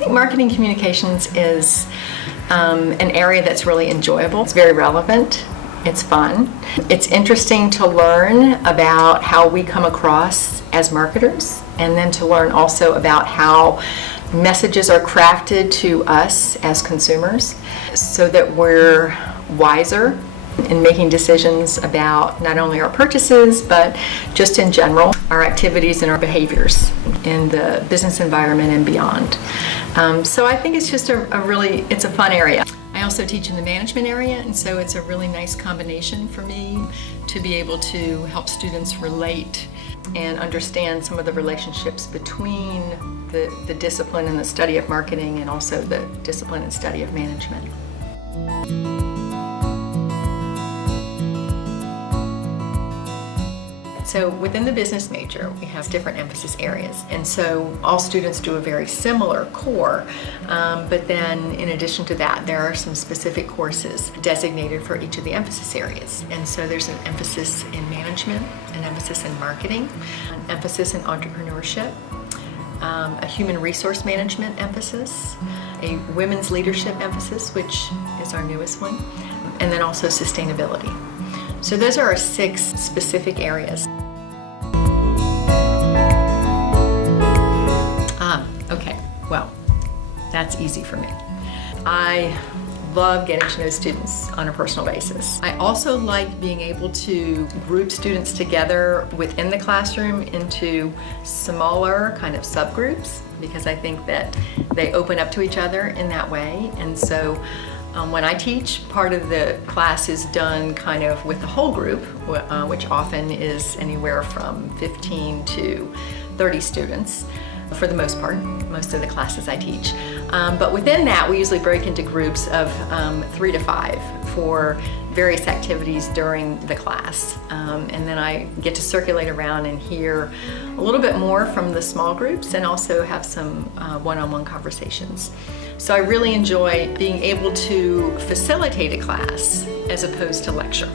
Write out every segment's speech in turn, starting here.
think marketing communications is an area that's really enjoyable. It's very relevant. It's fun. It's interesting to learn about how we come across as marketers, and then to learn also about how messages are crafted to us as consumers so that we're wiser in making decisions about not only our purchases, but just in general, our activities and our behaviors in the business environment and beyond. So I think it's just it's a fun area. I also teach in the management area, and so it's a really nice combination for me to be able to help students relate and understand some of the relationships between the discipline and the study of marketing and also the discipline and study of management. So within the business major, we have different emphasis areas. And so all students do a very similar core, but then in addition to that, there are some specific courses designated for each of the emphasis areas. And so there's an emphasis in management, an emphasis in marketing, an emphasis in entrepreneurship, a human resource management emphasis, a women's leadership emphasis, which is our newest one, and then also sustainability. So those are our 6 specific areas. Okay, well, that's easy for me. I love getting to know students on a personal basis. I also like being able to group students together within the classroom into smaller kind of subgroups, because I think that they open up to each other in that way. And so when I teach, part of the class is done kind of with the whole group, which often is anywhere from 15 to 30 students for the most part, most of the classes I teach. But within that, we usually break into groups of 3 to 5 for various activities during the class. And then I get to circulate around and hear a little bit more from the small groups and also have some one-on-one conversations. So I really enjoy being able to facilitate a class as opposed to lecture.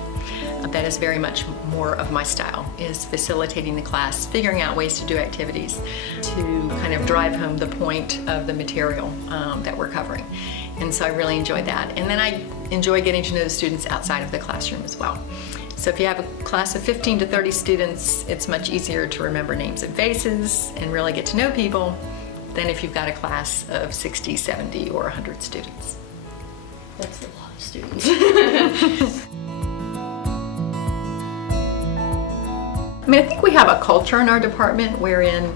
That is very much more of my style, is facilitating the class, figuring out ways to do activities to kind of drive home the point of the material that we're covering. And so I really enjoy that. And then I enjoy getting to know the students outside of the classroom as well. So if you have a class of 15 to 30 students, it's much easier to remember names and faces and really get to know people than if you've got a class of 60, 70, or 100 students. That's a lot of students. I mean, I think we have a culture in our department wherein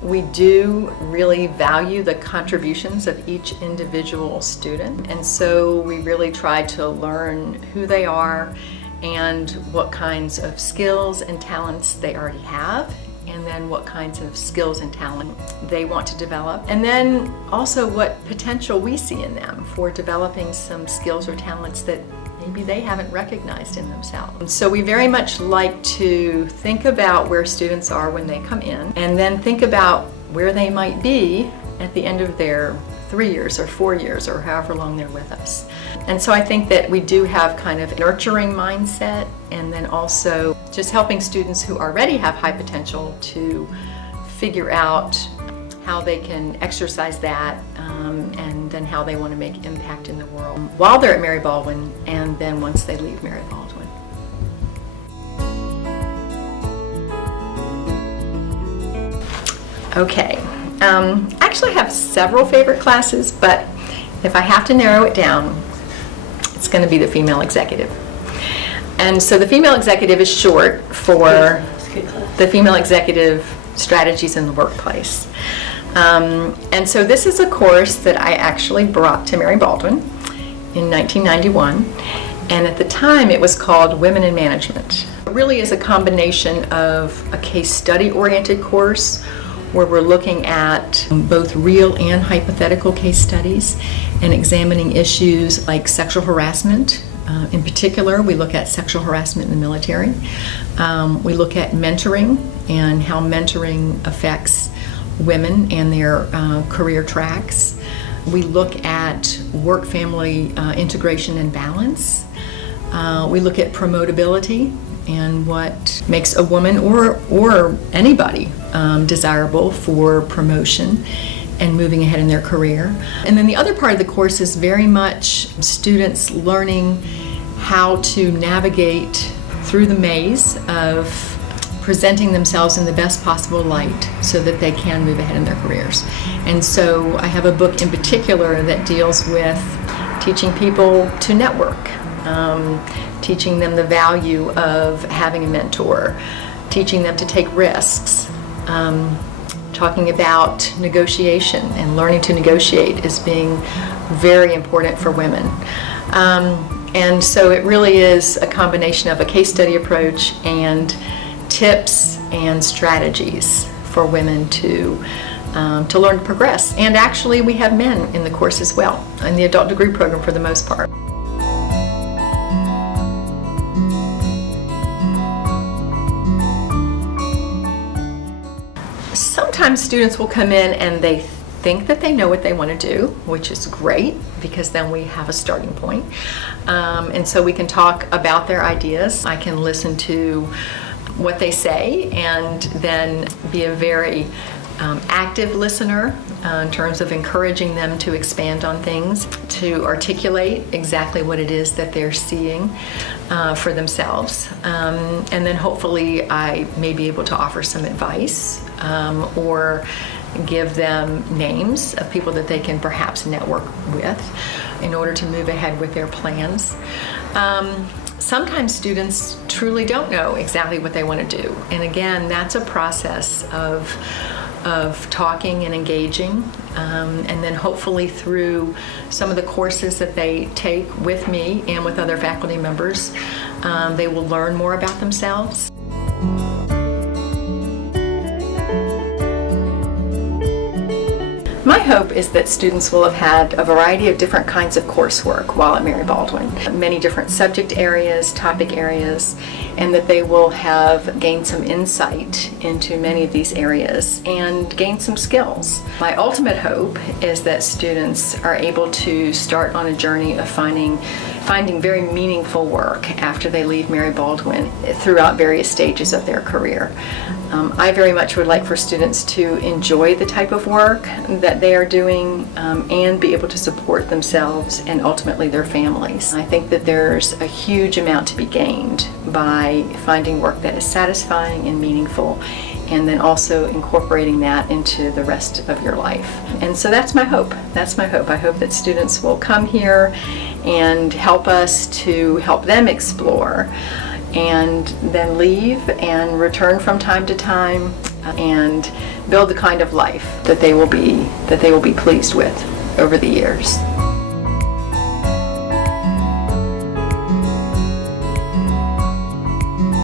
we do really value the contributions of each individual student. And so we really try to learn who they are and what kinds of skills and talents they already have, and then what kinds of skills and talent they want to develop. And then also what potential we see in them for developing some skills or talents that maybe they haven't recognized in themselves. So we very much like to think about where students are when they come in, and then think about where they might be at the end of their 3 years or 4 years or however long they're with us. And so I think that we do have kind of a nurturing mindset, and then also just helping students who already have high potential to figure out how they can exercise that, and then how they want to make impact in the world while they're at Mary Baldwin, and then once they leave Mary Baldwin. Okay, actually I have several favorite classes, but if I have to narrow it down, it's going to be the female executive. And so the female executive is short for the female executive strategies in the workplace. And so this is a course that I actually brought to Mary Baldwin in 1991, and at the time it was called Women in Management. It really is a combination of a case study oriented course where we're looking at both real and hypothetical case studies and examining issues like sexual harassment. In particular, we look at sexual harassment in the military. We look at mentoring and how mentoring affects women and their career tracks. We look at work-family integration and balance. We look at promotability and what makes a woman or anybody desirable for promotion. and moving ahead in their career. And then the other part of the course is very much students learning how to navigate through the maze of presenting themselves in the best possible light so that they can move ahead in their careers. And so I have a book in particular that deals with teaching people to network, teaching them the value of having a mentor, teaching them to take risks, talking about negotiation and learning to negotiate as being very important for women. And so it really is a combination of a case study approach and tips and strategies for women to learn to progress. And actually we have men in the course as well, in the adult degree program for the most part. Sometimes students will come in and they think that they know what they want to do, which is great because then we have a starting point. And so we can talk about their ideas. I can listen to what they say and then be a very active listener in terms of encouraging them to expand on things, to articulate exactly what it is that they're seeing for themselves. And then hopefully I may be able to offer some advice or give them names of people that they can perhaps network with in order to move ahead with their plans. Sometimes students truly don't know exactly what they want to do. And again, that's a process of talking and engaging. And then hopefully through some of the courses that they take with me and with other faculty members, they will learn more about themselves. My hope is that students will have had a variety of different kinds of coursework while at Mary Baldwin, many different subject areas, topic areas, and that they will have gained some insight into many of these areas and gained some skills. My ultimate hope is that students are able to start on a journey of finding very meaningful work after they leave Mary Baldwin throughout various stages of their career. I very much would like for students to enjoy the type of work that they are doing and be able to support themselves and ultimately their families. I think that there's a huge amount to be gained by finding work that is satisfying and meaningful, and then also incorporating that into the rest of your life. And so that's my hope. That's my hope. I hope that students will come here and help us to help them explore and then leave and return from time to time and build the kind of life that they will be pleased with over the years.